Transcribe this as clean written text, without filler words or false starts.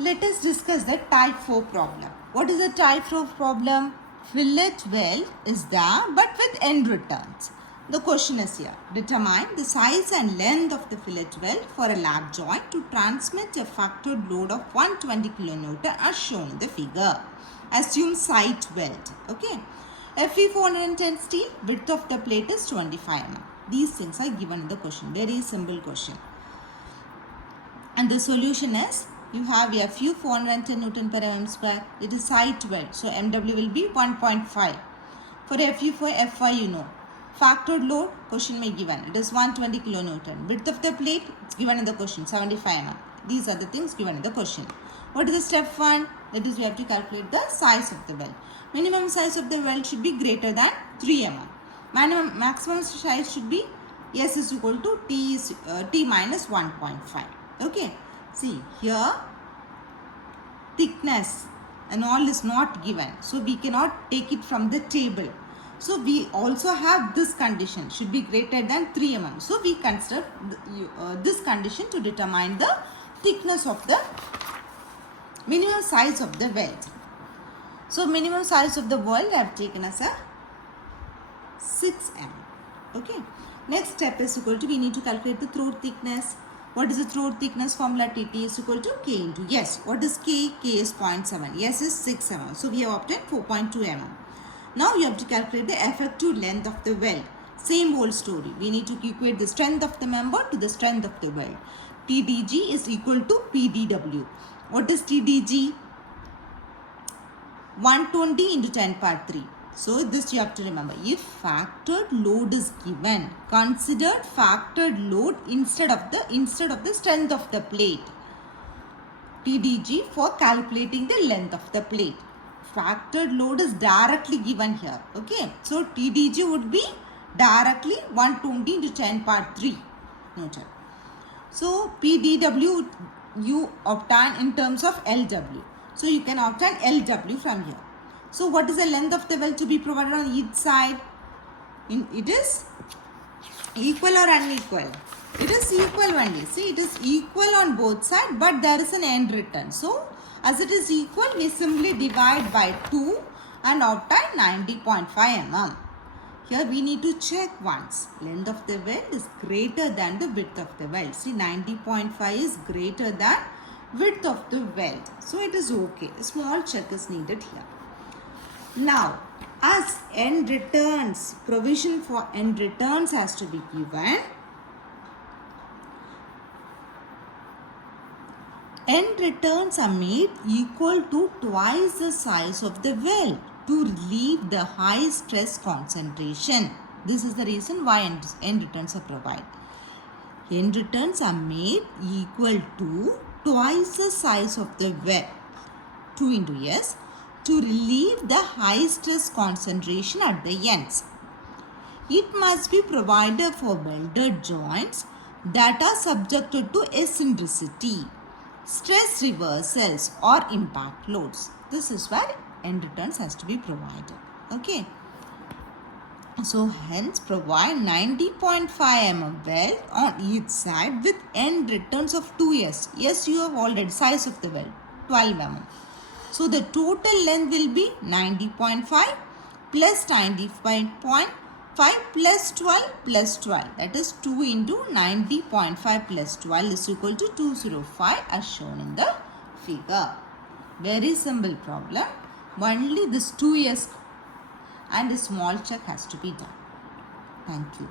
Let us discuss the type 4 problem. What is the type 4 problem? Fillet weld is there but with end returns. The question is here. Determine the size and length of the fillet weld for a lap joint to transmit a factored load of 120 kN as shown in the figure. Assume site weld. Okay. Fe 410 steel, width of the plate is 25 mm. These things are given in the question. Very simple question. And the solution is, you have Fu 410 Newton per mm square. It is site weld. So MW will be 1.5. For Fu4, Fy you know. Factored load, question may given. It is 120 kilonewton. Width of the plate, it's given in the question, 75 mm. These are the things given in the question. What is the step 1? That is, we have to calculate the size of the weld. Minimum size of the weld should be greater than 3 mm. Maximum size should be S is equal to T minus 1.5. Okay. See here, thickness and all is not given. So we cannot take it from the table. So we also have this condition should be greater than 3 mm. So we consider this condition to determine the thickness of the minimum size of the weld. So minimum size of the weld I have taken as a 6 mm. Okay. Next step is equal to, we need to calculate the throat thickness. What is the throat thickness formula? TT is equal to K into S. What is K? K is 0.7. S is 6 mm. So we have obtained 4.2 mm. Now you have to calculate the effective length of the weld. Same old story. We need to equate the strength of the member to the strength of the weld. TDG is equal to PDW. What is TDG? 120 into 10 power 3. So this you have to remember. If factored load is given, consider factored load instead of the strength of the plate. TDG for calculating the length of the plate. Factored load is directly given here. Okay. So TDG would be directly 120 into 10 power 3 Newton. So PDW you obtain in terms of LW. So you can obtain LW from here. So what is the length of the weld to be provided on each side? It is equal or unequal? It is equal only. See, it is equal on both sides, but there is an end return. So as it is equal, we simply divide by 2 and obtain 90.5 mm. Here we need to check once. Length of the weld is greater than the width of the weld. See, 90.5 is greater than width of the weld. So it is okay. A small check is needed here. Now, as end returns, provision for end returns has to be given. End returns are made equal to twice the size of the weld to relieve the high stress concentration. This is the reason why end returns are provided. End returns are made equal to twice the size of the weld, 2 into S, to relieve the high stress concentration at the ends. It must be provided for welded joints that are subjected to eccentricity, stress reversals or impact loads. This is where end returns has to be provided. Okay. So hence provide 90.5 mm weld on each side with end returns of 2S. Yes, you have already size of the weld 12 mm. So the total length will be 90.5 plus 95.5 plus 12 plus 12. That is 2 into 90.5 plus 12 is equal to 205 as shown in the figure. Very simple problem. Only this 2S and a small check has to be done. Thank you.